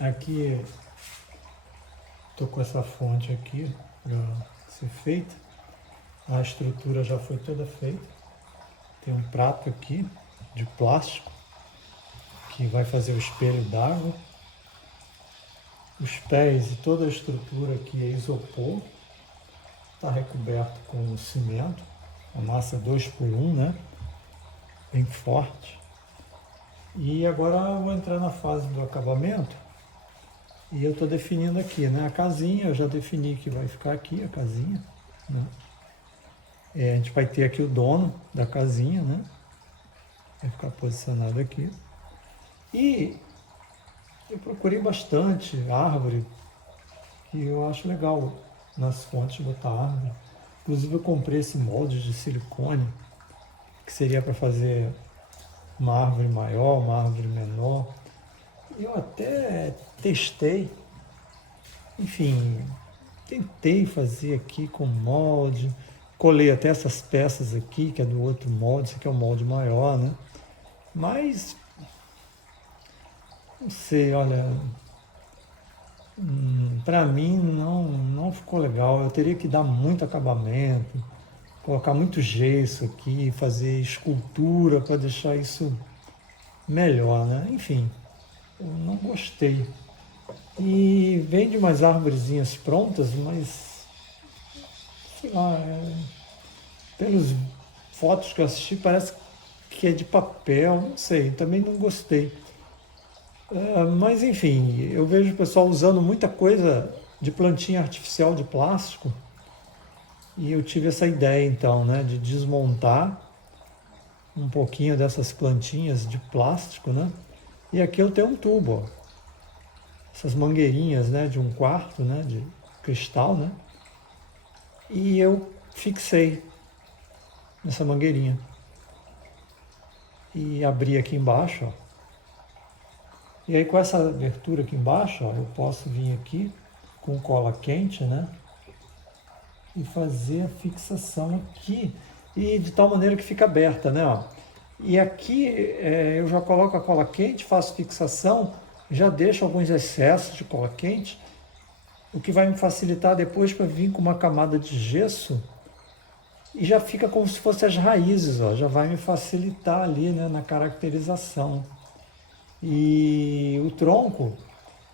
Aqui estou com essa fonte aqui para ser feita. A estrutura já foi toda feita. Tem um prato aqui de plástico que vai fazer o espelho d'água. Os pés e toda a estrutura aqui é isopor. Está recoberto com cimento. A massa 2x1, né? Bem forte. E agora eu vou entrar na fase do acabamento. E eu estou definindo aqui, né? A casinha, eu já defini que vai ficar aqui a casinha, né? A gente vai ter aqui o dono da casinha, né? Vai ficar posicionado aqui. E eu procurei bastante árvore, que eu acho legal nas fontes botar árvore. Inclusive eu comprei esse molde de silicone, que seria para fazer uma árvore maior, uma árvore menor. Eu até testei, enfim, tentei fazer aqui com molde, colei até essas peças aqui, que é do outro molde, esse aqui é o molde maior, né? Mas, não sei, olha, para mim não ficou legal. Eu teria que dar muito acabamento, colocar muito gesso aqui, fazer escultura para deixar isso melhor, né? Enfim, eu não gostei. E vende umas árvorezinhas prontas, mas sei lá, pelas fotos que eu assisti parece que é de papel, não sei, também não gostei. Mas enfim, eu vejo o pessoal usando muita coisa de plantinha artificial de plástico e eu tive essa ideia então, né, de desmontar um pouquinho dessas plantinhas de plástico, né? E aqui eu tenho um tubo, ó. Essas mangueirinhas, né, de 1/4, né, de cristal, né? E eu fixei nessa mangueirinha e abri aqui embaixo, ó. E aí com essa abertura aqui embaixo, ó, eu posso vir aqui com cola quente, né? E fazer a fixação aqui. E de tal maneira que fica aberta, né? Ó. E aqui eu já coloco a cola quente, faço fixação, já deixo alguns excessos de cola quente, o que vai me facilitar depois para vir com uma camada de gesso e já fica como se fossem as raízes, ó, já vai me facilitar ali, né, na caracterização. E o tronco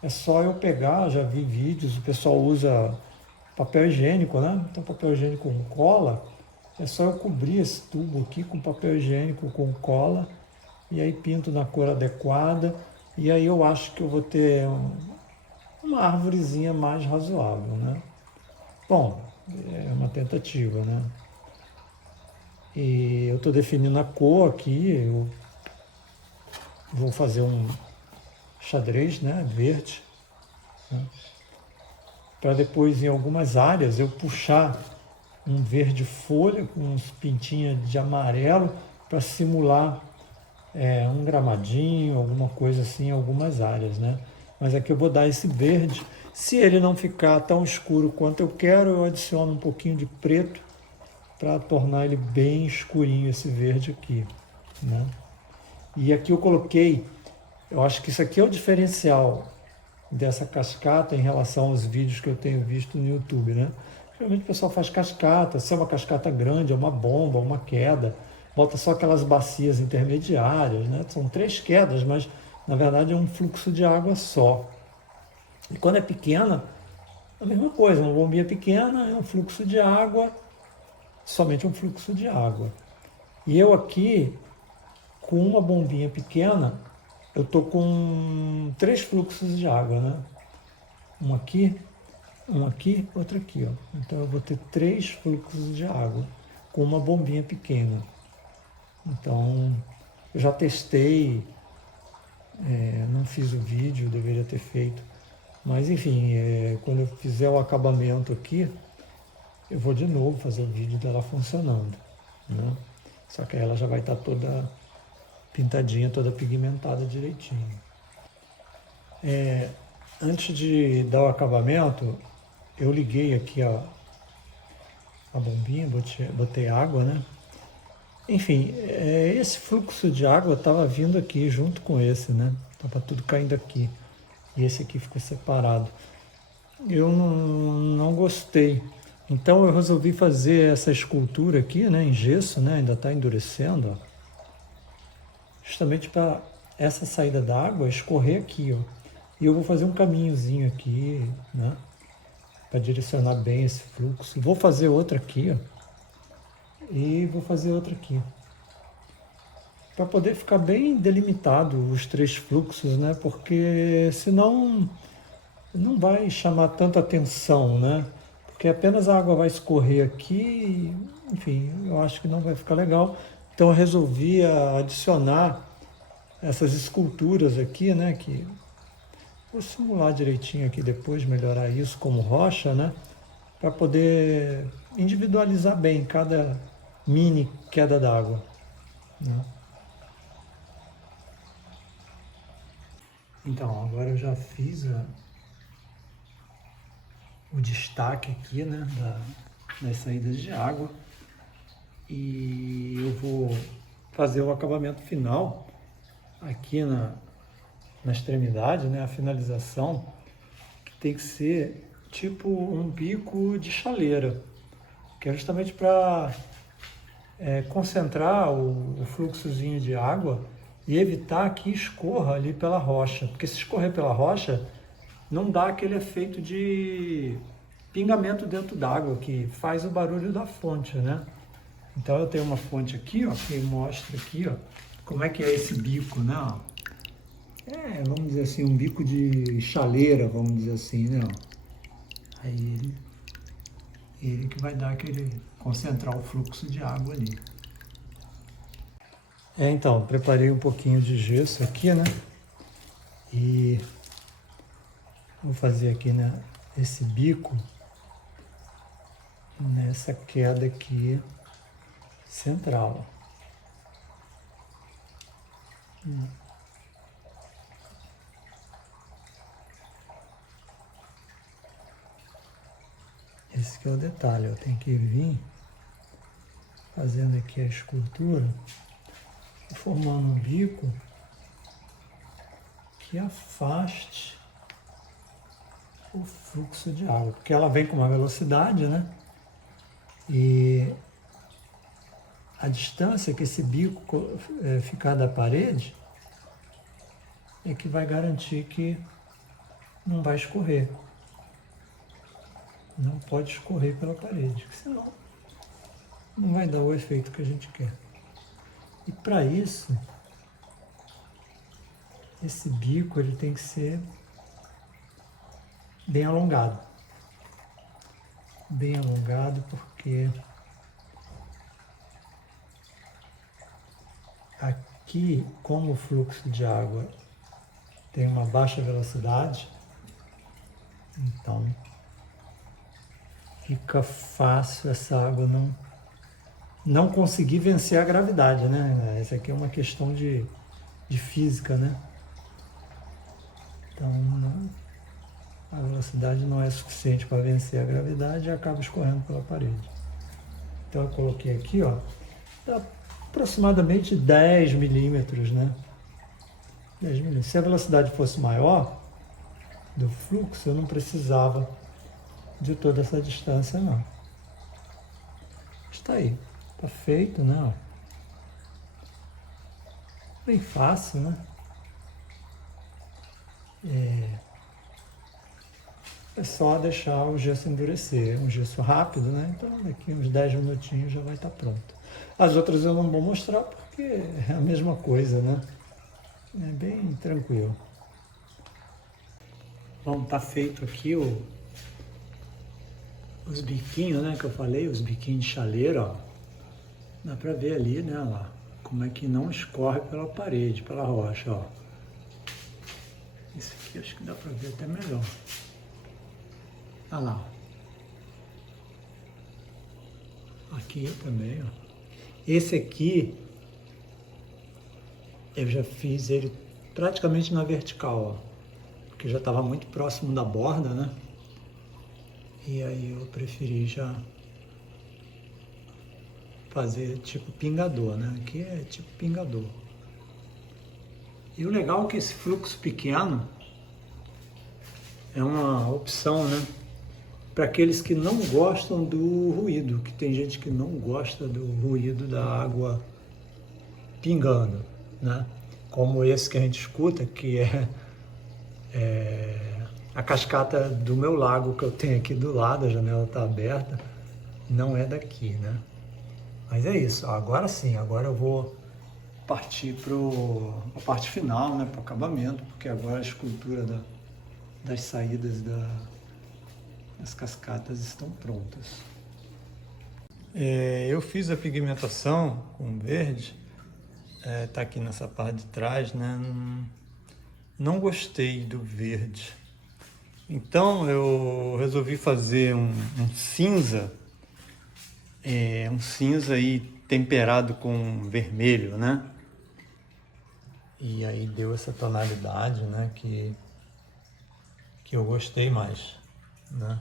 é só eu pegar, já vi vídeos, o pessoal usa papel higiênico, né? Então papel higiênico com cola, é só eu cobrir esse tubo aqui com papel higiênico com cola e aí pinto na cor adequada e aí eu acho que eu vou ter uma árvorezinha mais razoável, né? Bom, é uma tentativa, né? E eu estou definindo a cor aqui, eu vou fazer um xadrez, né, verde, né? Para depois em algumas áreas eu puxar um verde folha com uns pintinhos de amarelo para simular um gramadinho, alguma coisa assim em algumas áreas, né? Mas aqui eu vou dar esse verde. Se ele não ficar tão escuro quanto eu quero, eu adiciono um pouquinho de preto para tornar ele bem escurinho, esse verde aqui, né? E aqui eu coloquei, eu acho que isso aqui é o diferencial dessa cascata em relação aos vídeos que eu tenho visto no YouTube, né? Geralmente o pessoal faz cascata, se é uma cascata grande, é uma bomba, uma queda, bota só aquelas bacias intermediárias, né? São 3 quedas, mas na verdade é um fluxo de água só. E quando é pequena, a mesma coisa, uma bombinha pequena é um fluxo de água, somente um fluxo de água. E eu aqui, com uma bombinha pequena, eu tô com 3 fluxos de água, né? Um aqui, outro aqui, ó. Então eu vou ter 3 fluxos de água com uma bombinha pequena. Então eu já testei, não fiz o vídeo, deveria ter feito. Mas enfim, quando eu fizer o acabamento aqui, eu vou de novo fazer o vídeo dela funcionando, né? Só que aí ela já vai estar toda pintadinha, toda pigmentada direitinho. Antes de dar o acabamento, eu liguei aqui a bombinha, botei água, né? Enfim, esse fluxo de água estava vindo aqui junto com esse, né? Estava tudo caindo aqui. e esse aqui ficou separado. Eu não gostei. Então eu resolvi fazer essa escultura aqui, né, em gesso, né, ainda está endurecendo, ó, justamente para essa saída d'água escorrer aqui, ó. E eu vou fazer um caminhozinho aqui, né, para direcionar bem esse fluxo. Vou fazer outra aqui, ó, e vou fazer outra aqui, para poder ficar bem delimitado os 3 fluxos, né, porque senão não vai chamar tanta atenção, né? Porque apenas a água vai escorrer aqui, enfim, eu acho que não vai ficar legal. Então eu resolvi adicionar essas esculturas aqui, né? Que vou simular direitinho aqui depois, melhorar isso como rocha, né? Para poder individualizar bem cada mini queda d'água, né? Então, agora eu já fiz o destaque aqui, né, das saídas de água, e eu vou fazer o acabamento final aqui na extremidade, né, a finalização, que tem que ser tipo um bico de chaleira, que é justamente para concentrar o fluxozinho de água e evitar que escorra ali pela rocha, porque se escorrer pela rocha não dá aquele efeito de pingamento dentro d'água que faz o barulho da fonte, né? Então eu tenho uma fonte aqui, ó, que mostra aqui, ó, como é que é esse bico, né? Vamos dizer assim, um bico de chaleira, vamos dizer assim, né? Aí ele que vai dar aquele, concentrar o fluxo de água ali. Então, preparei um pouquinho de gesso aqui, né? E vou fazer aqui, né, esse bico nessa queda aqui central. Esse que é o detalhe, eu tenho que vir fazendo aqui a escultura, formando um bico que afaste o fluxo de água, porque ela vem com uma velocidade, né? E a distância que esse bico ficar da parede é que vai garantir que não vai escorrer. Não pode escorrer pela parede, porque senão não vai dar o efeito que a gente quer. E para isso, esse bico ele tem que ser bem alongado. Bem alongado porque aqui, como o fluxo de água tem uma baixa velocidade, então fica fácil essa água não conseguir vencer a gravidade, né? Essa aqui é uma questão de física, né? Então a velocidade não é suficiente para vencer a gravidade e acaba escorrendo pela parede. Então eu coloquei aqui, ó, dá aproximadamente 10 milímetros, né? 10 milímetros. Se a velocidade fosse maior do fluxo, eu não precisava de toda essa distância, não. Está aí, está feito, né? Bem fácil, né? É só deixar o gesso endurecer, um gesso rápido, né? Então daqui uns 10 minutinhos já vai estar pronto. As outras eu não vou mostrar porque é a mesma coisa, né? É bem tranquilo. Bom, tá feito aqui os biquinhos, né, que eu falei, os biquinhos de chaleira, ó. Dá pra ver ali, né, lá, como é que não escorre pela parede, pela rocha, ó. Esse aqui acho que dá pra ver até melhor. Olha lá, ó. Aqui também, ó. Esse aqui, eu já fiz ele praticamente na vertical, ó. Porque já estava muito próximo da borda, né? E aí eu preferi já fazer tipo pingador, né? Aqui é tipo pingador. E o legal é que esse fluxo pequeno, é uma opção, né? Para aqueles que não gostam do ruído, que tem gente que não gosta do ruído da água pingando, né? Como esse que a gente escuta, que é a cascata do meu lago que eu tenho aqui do lado, a janela está aberta, não é daqui, né? Mas é isso, agora sim, agora eu vou partir para a parte final, né, para o acabamento, porque agora a escultura das saídas das cascatas estão prontas. Eu fiz a pigmentação com verde, tá aqui nessa parte de trás, né? Não gostei do verde. Então eu resolvi fazer um cinza, um cinza aí temperado com vermelho, né? E aí deu essa tonalidade, né? Que eu gostei mais, né?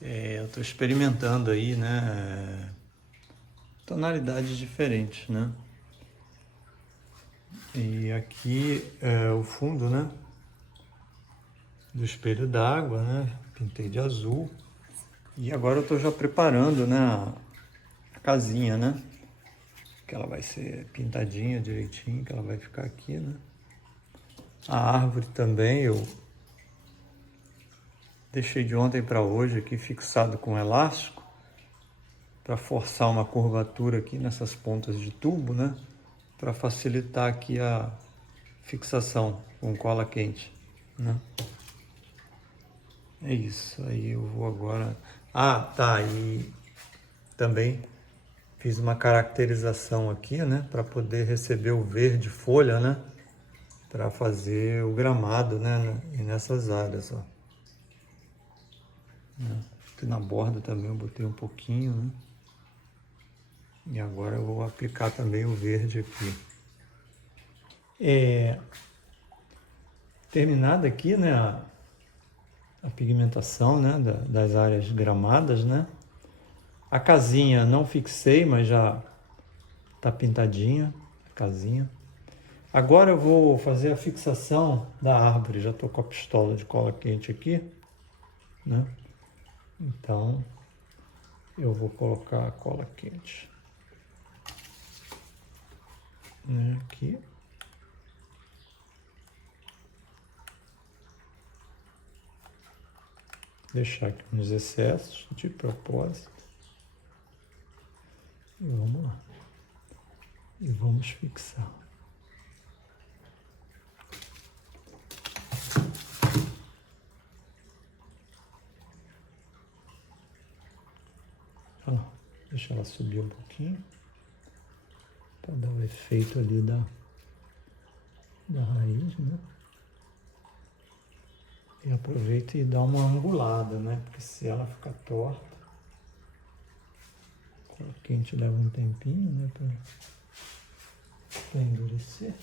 Eu estou experimentando aí, né? Tonalidades diferentes, né? E aqui é o fundo, né? Do espelho d'água, né? Pintei de azul. E agora eu estou já preparando, né? A casinha, né? Que ela vai ser pintadinha direitinho, que ela vai ficar aqui, né? A árvore também eu deixei de ontem para hoje aqui fixado com elástico para forçar uma curvatura aqui nessas pontas de tubo, né? Para facilitar aqui a fixação com cola quente, né? É isso, aí eu vou agora... Ah, tá, e também fiz uma caracterização aqui, né? Para poder receber o verde folha, né? Para fazer o gramado, né? E nessas áreas, ó. Aqui na borda também eu botei um pouquinho, né? E agora eu vou aplicar também o verde aqui. Terminada aqui, né, a pigmentação, né, das áreas gramadas, né? A casinha não fixei, mas já tá pintadinha a casinha. Agora eu vou fazer a fixação da árvore. Já tô com a pistola de cola quente aqui, né? Então eu vou colocar a cola quente, né, aqui. Deixar aqui uns excessos de propósito. E vamos lá. E vamos fixar. Deixa ela subir um pouquinho para dar o efeito ali da raiz, né? E aproveita e dá uma angulada, né? Porque se ela ficar torta, cola quente leva um tempinho, né? Para endurecer.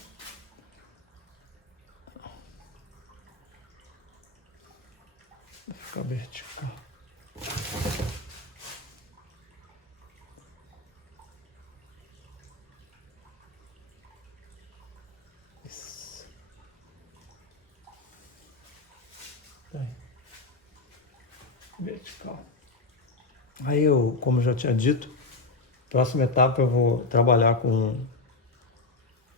Vai ficar vertical. Isso. Tá aí. Vertical. Aí eu, como eu já tinha dito, próxima etapa eu vou trabalhar com um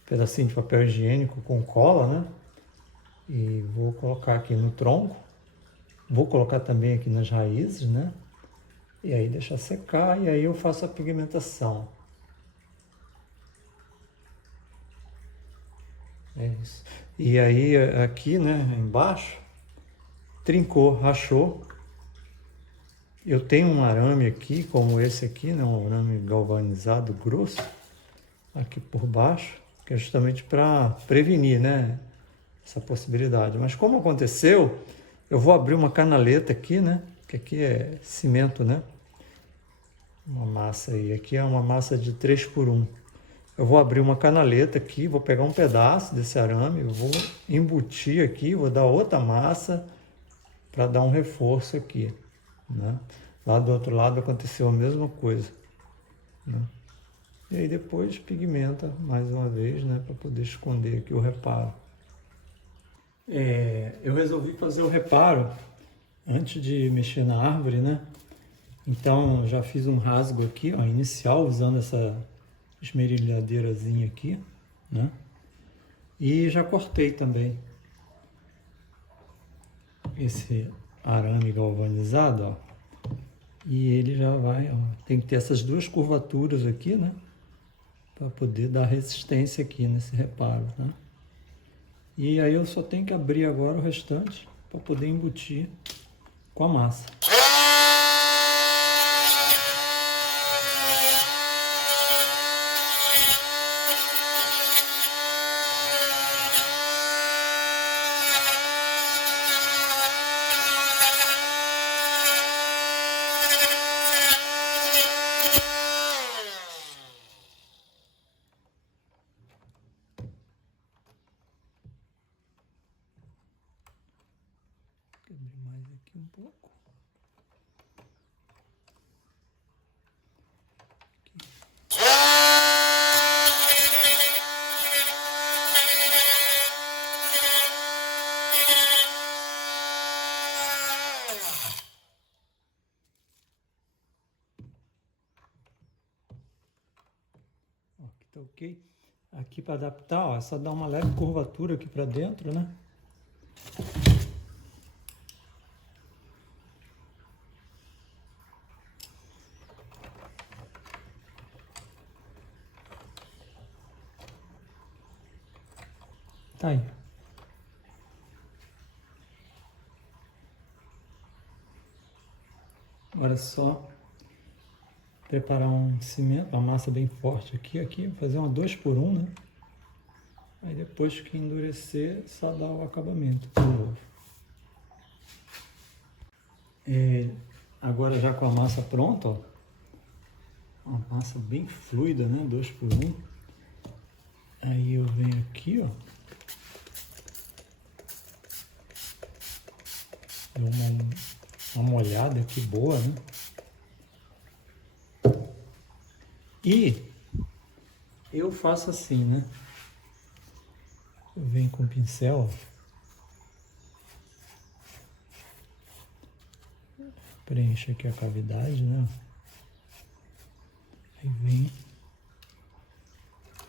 pedacinho de papel higiênico com cola, né? E vou colocar aqui no tronco. Vou colocar também aqui nas raízes, né? E aí deixar secar e aí eu faço a pigmentação. É isso. E aí aqui, né, embaixo, trincou, rachou. Eu tenho um arame aqui, como esse aqui, né, um arame galvanizado grosso, aqui por baixo, que é justamente para prevenir, né, essa possibilidade. Mas como aconteceu, eu vou abrir uma canaleta aqui, né, que aqui é cimento, né, uma massa aí, aqui é uma massa de 3x1. Eu vou abrir uma canaleta aqui, vou pegar um pedaço desse arame, eu vou embutir aqui, vou dar outra massa para dar um reforço aqui, né? Lá do outro lado aconteceu a mesma coisa, né? E aí depois pigmenta mais uma vez, né, para poder esconder aqui o reparo. eu resolvi fazer o reparo antes de mexer na árvore, né? Então já fiz um rasgo aqui, ó, inicial, usando essa esmerilhadeirazinha aqui, né? E já cortei também esse arame galvanizado, ó. E ele já vai, ó, tem que ter essas duas curvaturas aqui, né? Para poder dar resistência aqui nesse reparo, né? E aí eu só tenho que abrir agora o restante para poder embutir com a massa. Vou abrir mais aqui um pouco. Aqui tá ok. Aqui para adaptar, ó, é só dar uma leve curvatura aqui para dentro, né? Tá aí. Agora é só preparar um cimento, uma massa bem forte aqui, fazer uma 2x1, né? Aí depois que endurecer, só dar o acabamento de novo. Agora já com a massa pronta, ó, uma massa bem fluida, né? 2x1. Aí eu venho aqui, ó, dou uma molhada aqui boa, né? E eu faço assim, né? Eu venho com o pincel, preencho aqui a cavidade, né? Aí vem,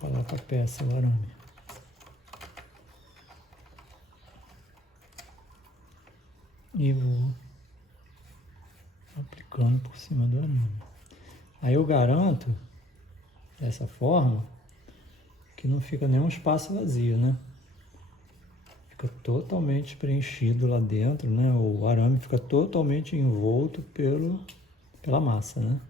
coloca a peça, o arame. E vou aplicando por cima do arame. Aí eu garanto, dessa forma, que não fica nenhum espaço vazio, né? Fica totalmente preenchido lá dentro, né? O arame fica totalmente envolto pela massa, né?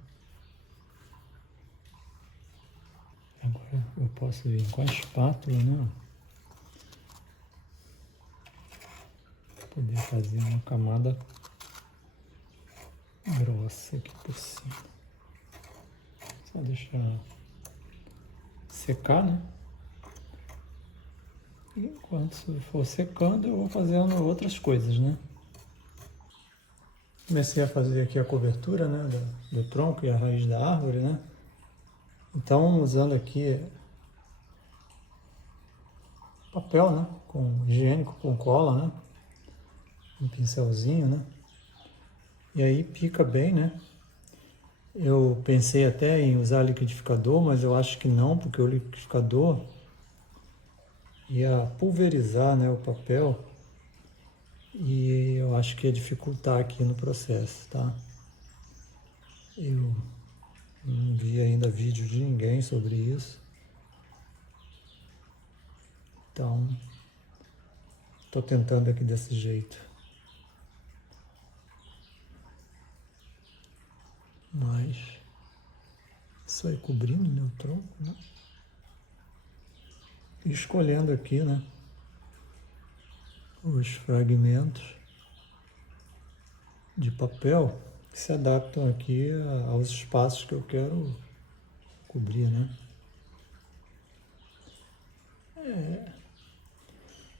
Agora eu posso vir com a espátula, né? Poder fazer uma camada grossa aqui por cima. Só deixar secar, né? E enquanto isso for secando, eu vou fazendo outras coisas, né? Comecei a fazer aqui a cobertura, né, do tronco e a raiz da árvore, né? Então, usando aqui papel, né, com higiênico, com cola, né? Um pincelzinho, né? E aí pica bem, né? Eu pensei até em usar liquidificador, mas eu acho que não, porque o liquidificador ia pulverizar, né, o papel e eu acho que ia dificultar aqui no processo, tá? Eu não vi ainda vídeo de ninguém sobre isso, então estou tentando aqui desse jeito. Mas isso aí cobrindo, né, o tronco, né? E escolhendo aqui, né, os fragmentos de papel que se adaptam aqui aos espaços que eu quero cobrir, né?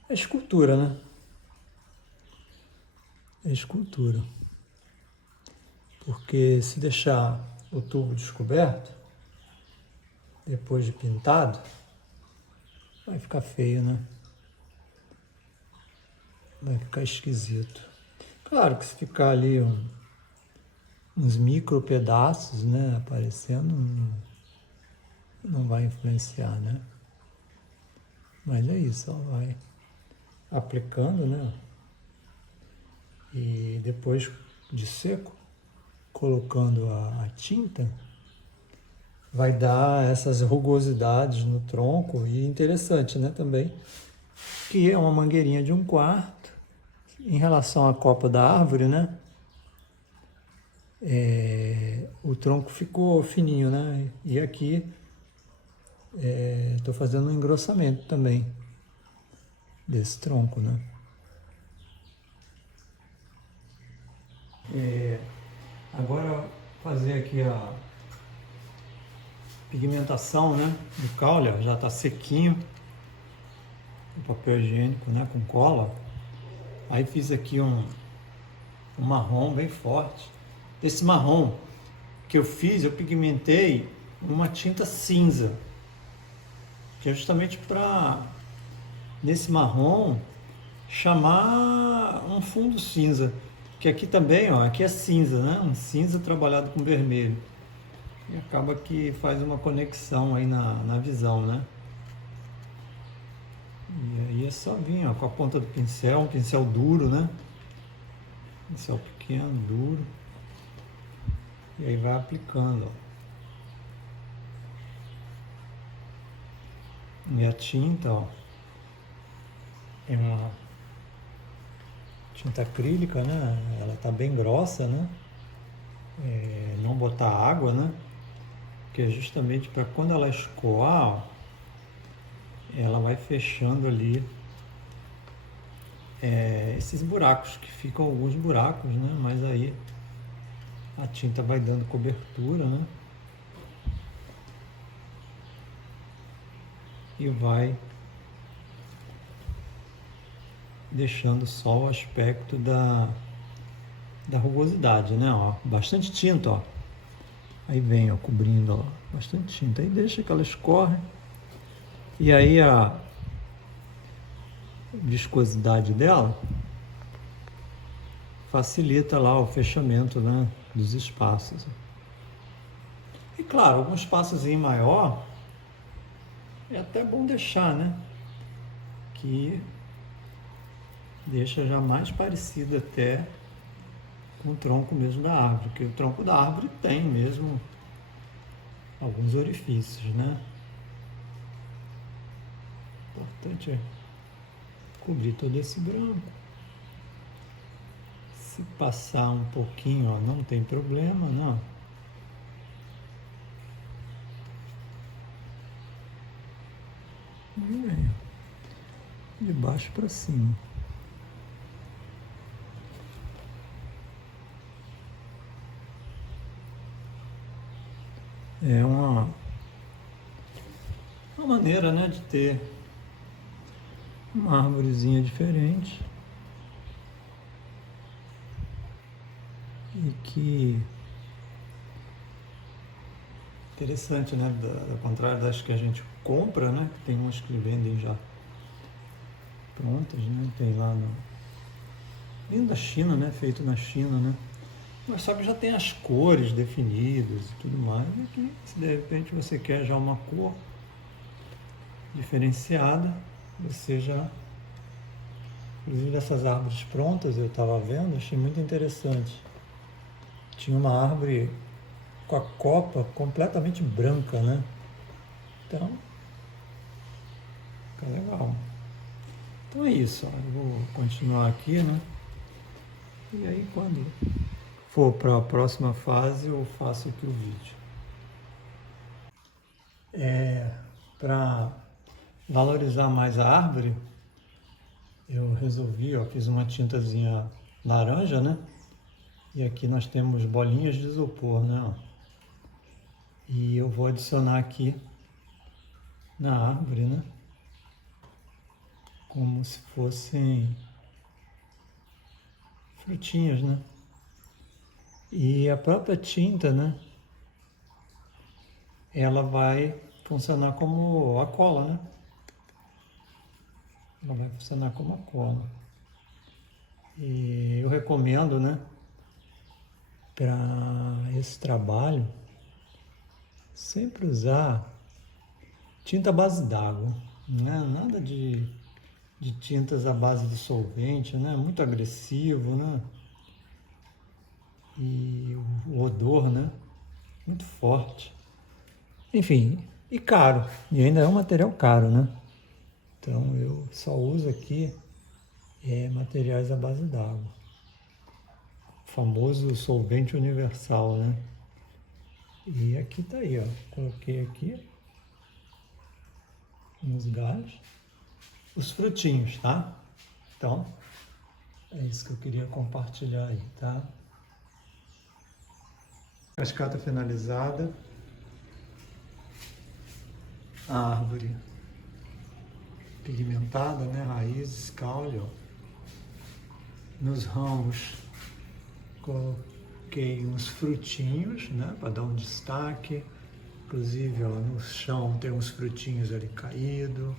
É escultura, né? É escultura. Porque se deixar o tubo descoberto, depois de pintado, vai ficar feio, né? vai ficar esquisito. Claro que se ficar ali uns micro pedaços, né, aparecendo, não vai influenciar, né? Mas é isso, ó, vai aplicando, né? E depois de seco, colocando a tinta, vai dar essas rugosidades no tronco. E interessante, né, também, que é uma mangueirinha de 1/4. Em relação à copa da árvore, né, o tronco ficou fininho, né? E aqui estou fazendo um engrossamento também desse tronco, né? Agora fazer aqui a pigmentação, né, do caule, ó, já está sequinho, o papel higiênico, né, com cola. Aí fiz aqui um marrom bem forte. Esse marrom que eu fiz, eu pigmentei uma tinta cinza, que é justamente para, nesse marrom, chamar um fundo cinza. Que aqui também, ó, aqui é cinza, né? Um cinza trabalhado com vermelho. E acaba que faz uma conexão aí na visão, né? E aí é só vir, ó, com a ponta do pincel, um pincel duro, né? Pincel pequeno, duro. E aí vai aplicando, ó. E a tinta, ó, é uma tinta acrílica, né? Ela tá bem grossa, né? Não botar água, né? Que é justamente para quando ela escoar, ó, ela vai fechando ali esses buracos, que ficam alguns buracos, né? Mas aí a tinta vai dando cobertura, né? E vai deixando só o aspecto da rugosidade, né? Ó, bastante tinta, ó. Aí vem, ó, cobrindo, ó, bastante tinta. Aí deixa que ela escorre. E aí a viscosidade dela facilita lá o fechamento, né, dos espaços. E claro, algum espaçozinho maior é até bom deixar, né? Que deixa já mais parecido até com o tronco mesmo da árvore, porque o tronco da árvore tem mesmo alguns orifícios, né? O importante é cobrir todo esse branco. Se passar um pouquinho, ó, não tem problema, não. E vem de baixo para cima. É uma maneira, né, de ter uma árvorezinha diferente e que interessante, né, ao contrário das que a gente compra, né, que tem umas que vendem já prontas, né, tem lá vindo da China, né, feito na China, né, mas só que já tem as cores definidas e tudo mais. E aqui, se de repente você quer já uma cor diferenciada, você já, inclusive essas árvores prontas eu estava vendo, achei muito interessante. Tinha uma árvore com a copa completamente branca, né? Então, fica legal. Então é isso, ó. Eu vou continuar aqui, né? E aí quando for para a próxima fase eu faço aqui o vídeo. Para valorizar mais a árvore, eu resolvi, ó, fiz uma tintazinha laranja, né? E aqui nós temos bolinhas de isopor, né? E eu vou adicionar aqui na árvore, né? Como se fossem frutinhas, né? E a própria tinta, né? Ela vai funcionar como a cola, né? Ela vai funcionar como a cola. recomendo, né, para esse trabalho, sempre usar tinta à base d'água, né? Nada de tintas à base de solvente, né? Muito agressivo, né? E o odor, né? Muito forte. Enfim, e caro. E ainda é um material caro, né? Então eu só uso aqui materiais à base d'água. O famoso solvente universal, né? E aqui tá aí, ó. Coloquei aqui nos galhos os frutinhos, tá? Então, é isso que eu queria compartilhar aí, tá? Cascata finalizada. A árvore pigmentada, né? Raízes, caule, ó. Nos ramos coloquei uns frutinhos, né? Para dar um destaque. Inclusive, ó, no chão tem uns frutinhos ali caídos,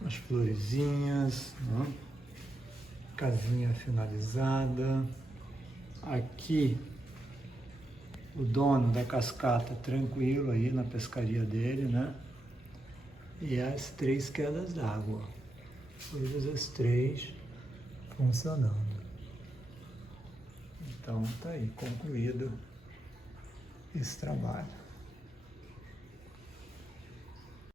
umas florezinhas, né? Casinha finalizada. Aqui o dono da cascata tranquilo aí na pescaria dele, né? E as 3 quedas d'água. Todas as 3 funcionando. Então tá aí, concluído esse trabalho.